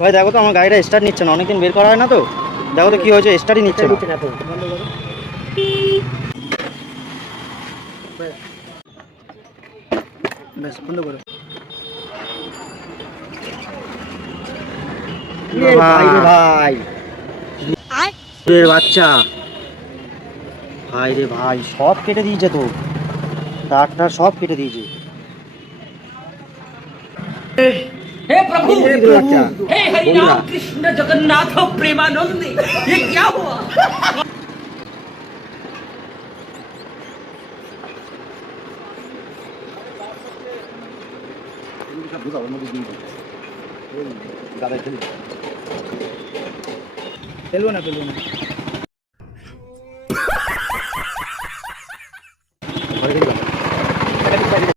ভাই দেখো তো আমার গাড়িটা স্টার্ট নিচ্ছে না, অনেকদিন বের করা হয় না তো। দেখো তো কি হয়েছে, স্টার্টই নিচ্ছে না। ব্যাস বন্ধ করো। ভাই রে ভাই, বাচ্চা ভাই রে ভাই, সব কেটে দিয়েছে তো, তারটা সব কেটে দিয়েছে। हे प्रभु हे प्रभु हे हरि राम कृष्ण जगन्नाथ प्रेमानंद ये क्या हुआ। ফেলবো না ফেলবো না।